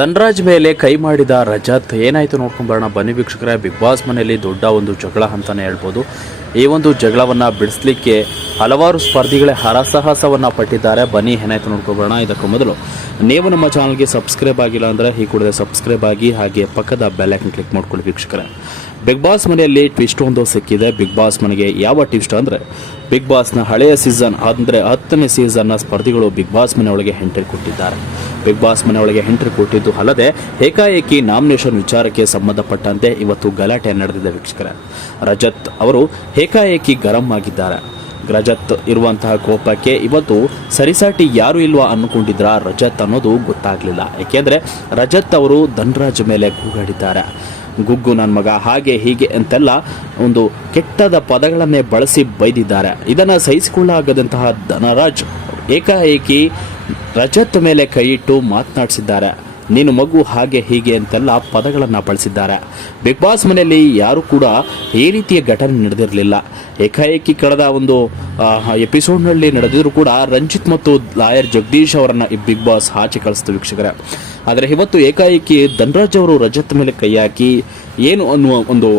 ಧನ್ರಾಜ್ ಮೇಲೆ ಕೈ ಮಾಡಿದ ರಜತ್, ಏನಾಯ್ತು ನೋಡ್ಕೊಂಡ್ ಬರೋಣ, ಬನ್ನಿ ವೀಕ್ಷಕರೇ. ಬಿಗ್ ಬಾಸ್ ಮನೆಯಲ್ಲಿ ದೊಡ್ಡ ಒಂದು ಜಗಳ ಅಂತಾನೆ ಹೇಳ್ಬೋದು. ಈ ಒಂದು ಜಗಳವನ್ನ ಬಿಡಿಸ್ಲಿಕ್ಕೆ ಹಲವಾರು ಸ್ಪರ್ಧಿಗಳೇ ಹರಸಾಹಸವನ್ನ ಪಟ್ಟಿದ್ದಾರೆ. ಬನ್ನಿ ಏನಾಯ್ತು ನೋಡ್ಕೊಬೋಣ. ಇದಕ್ಕೂ ಮೊದಲು ನೀವು ನಮ್ಮ ಚಾನಲ್ಗೆ ಸಬ್ಸ್ಕ್ರೈಬ್ ಆಗಿಲ್ಲ ಅಂದ್ರೆ ಈ ಕೂಡಲೇ ಸಬ್ಸ್ಕ್ರೈಬ್ ಆಗಿ ಹಾಗೆ ಪಕ್ಕದ ಬೆಲ್ ಐಕನ್ ಕ್ಲಿಕ್ ಮಾಡ್ಕೊಳ್ಳಿ ವೀಕ್ಷಕರೇ. ಬಿಗ್ ಬಾಸ್ ಮನೆಯಲ್ಲಿ ಟ್ವಿಸ್ಟ್ ಒಂದು ಸಿಕ್ಕಿದೆ. ಬಿಗ್ ಬಾಸ್ ಮನೆಗೆ ಯಾವ ಟ್ವಿಸ್ಟ್ ಅಂದ್ರೆ, ಬಿಗ್ ಬಾಸ್ನ ಹಳೆಯ ಸೀಸನ್ ಅಂದ್ರೆ ಹತ್ತನೇ ಸೀಸನ್ನ ಸ್ಪರ್ಧಿಗಳು ಬಿಗ್ ಬಾಸ್ ಮನೆ ಒಳಗೆ ಎಂಟ್ರಿ ಕೊಟ್ಟಿದ್ದಾರೆ. ಬಿಗ್ ಬಾಸ್ ಮನೆ ಒಳಗೆ ಎಂಟ್ರಿ ಕೊಟ್ಟಿದ್ದು ಅಲ್ಲದೆ ಏಕಾಏಕಿ ನಾಮಿನೇಷನ್ ವಿಚಾರಕ್ಕೆ ಸಂಬಂಧಪಟ್ಟಂತೆ ಇವತ್ತು ಗಲಾಟೆ ನಡೆದಿದೆ ವೀಕ್ಷಕರೇ. ರಜತ್ ಅವರು ಏಕಾಏಕಿ ಗರಂ ಆಗಿದ್ದಾರೆ. ರಜತ್ ಇರುವಂತಹ ಕೋಪಕ್ಕೆ ಇವತ್ತು ಸರಿಸಾಟಿ ಯಾರು ಇಲ್ವಾ ಅನ್ಕೊಂಡಿದ್ರ ರಜತ್ ಅನ್ನೋದು ಗೊತ್ತಾಗ್ಲಿಲ್ಲ. ಯಾಕೆಂದ್ರೆ ರಜತ್ ಅವರು ಧನ್ರಾಜ್ ಮೇಲೆ ಕೂಗಾಡಿದ್ದಾರೆ. ಗುಗ್ಗು ನನ್ನ ಮಗ ಹಾಗೆ ಹೀಗೆ ಅಂತೆಲ್ಲ ಒಂದು ಕೆಟ್ಟದ ಪದಗಳನ್ನೇ ಬಳಸಿ ಬೈದಿದ್ದಾರೆ. ಇದನ್ನು ಸಹಿಸಿಕೊಳ್ಳಾಗದಂತಹ ಧನರಾಜ್ ಏಕಾಏಕಿ ರಜತ್ ಮೇಲೆ ಕೈಯಿಟ್ಟು ಮಾತನಾಡಿಸಿದ್ದಾರೆ. ನೀನು ಮಗು ಹಾಗೆ ಹೀಗೆ ಅಂತೆಲ್ಲ ಪದಗಳನ್ನು ಬಳಸಿದ್ದಾರೆ. ಬಿಗ್ ಬಾಸ್ ಮನೆಯಲ್ಲಿ ಯಾರು ಕೂಡ ಈ ರೀತಿಯ ಘಟನೆ ನಡೆದಿರಲಿಲ್ಲ. ಏಕಾಏಕಿ ಕಳೆದ ಒಂದು ಎಪಿಸೋಡ್ನಲ್ಲಿ ನಡೆದಿದ್ರು ಕೂಡ ರಂಜಿತ್ ಮತ್ತು ಲಾಯರ್ ಜಗದೀಶ್ ಅವರನ್ನು ಈ ಬಿಗ್ ಬಾಸ್ ಆಚೆ ಕಳಿಸ್ತು ವೀಕ್ಷಕರ. ಆದರೆ ಇವತ್ತು ಏಕಾಏಕಿ ಧನರಾಜ್ ಅವರು ರಜತ್ ಮೇಲೆ ಕೈ ಹಾಕಿ ಏನು ಅನ್ನುವ ಒಂದು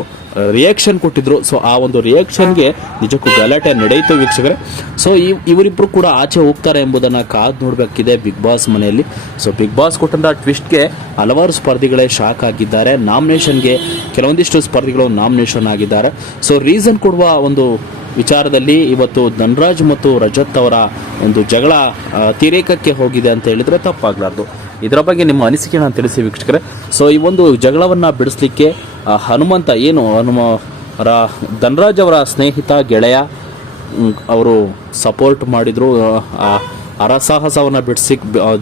ರಿಯಾಕ್ಷನ್ ಕೊಟ್ಟಿದ್ರು. ಸೊ ಆ ಒಂದು ರಿಯಾಕ್ಷನ್ಗೆ ನಿಜಕ್ಕೂ ಗಲಾಟೆ ನಡೆಯಿತು ವೀಕ್ಷಕರೇ. ಸೊ ಈ ಇವರಿಬ್ಬರು ಕೂಡ ಆಚೆ ಹೋಗ್ತಾರೆ ಎಂಬುದನ್ನು ಕಾದು ನೋಡಬೇಕಿದೆ ಬಿಗ್ ಬಾಸ್ ಮನೆಯಲ್ಲಿ. ಸೊ ಬಿಗ್ ಬಾಸ್ ಕೊಟ್ಟಂಥ ಟ್ವಿಸ್ಟ್ಗೆ ಹಲವಾರು ಸ್ಪರ್ಧಿಗಳೇ ಶಾಕ್ ಆಗಿದ್ದಾರೆ. ನಾಮಿನೇಷನ್ಗೆ ಕೆಲವೊಂದಿಷ್ಟು ಸ್ಪರ್ಧಿಗಳು ನಾಮಿನೇಷನ್ ಆಗಿದ್ದಾರೆ. ಸೊ ರೀಸನ್ ಕೊಡುವ ಒಂದು ವಿಚಾರದಲ್ಲಿ ಇವತ್ತು ಧನರಾಜ್ ಮತ್ತು ರಜತ್ ಅವರ ಒಂದು ಜಗಳ ತಿರೇಕಕ್ಕೆ ಹೋಗಿದೆ ಅಂತ ಹೇಳಿದ್ರೆ ತಪ್ಪಾಗಲಾರ್ದು. ಇದರ ಬಗ್ಗೆ ನಿಮ್ಮ ಅನಿಸಿಕೆಯನ್ನು ತಿಳಿಸಿ ವೀಕ್ಷಕರೇ. ಸೊ ಈ ಒಂದು ಜಗಳವನ್ನು ಬಿಡಿಸ್ಲಿಕ್ಕೆ ಹನುಮಂತ ಏನು, ಹನುಮ, ರ, ಧನರಾಜ್ ಅವರ ಸ್ನೇಹಿತ, ಗೆಳೆಯ ಅವರು ಸಪೋರ್ಟ್ ಮಾಡಿದ್ರು ಅರಸಾಹಸವನ್ನು ಬಿಡಿಸಿ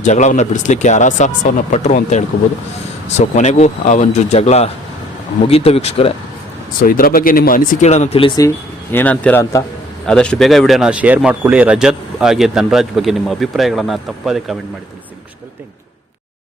ಜಗಳವನ್ನು ಬಿಡಿಸ್ಲಿಕ್ಕೆ ಅರಸಾಹಸವನ್ನು ಪಟ್ಟರು ಅಂತ ಹೇಳ್ಕೊಬೋದು. ಸೊ ಕೊನೆಗೂ ಆ ಒಂದು ಜಗಳ ಮುಗೀತು ವೀಕ್ಷಕರೇ. ಸೊ ಇದರ ಬಗ್ಗೆ ನಿಮ್ಮ ಅನಿಸಿಕೆಗಳನ್ನು ತಿಳಿಸಿ, ಏನಂತೀರಾ ಅಂತ, ಆದಷ್ಟು ಬೇಗ ವಿಡಿಯೋನ ಶೇರ್ ಮಾಡ್ಕೊಳ್ಳಿ. ರಜತ್ ಹಾಗೆ ಧನರಾಜ್ ಬಗ್ಗೆ ನಿಮ್ಮ ಅಭಿಪ್ರಾಯಗಳನ್ನು ತಪ್ಪದೇ ಕಮೆಂಟ್ ಮಾಡಿ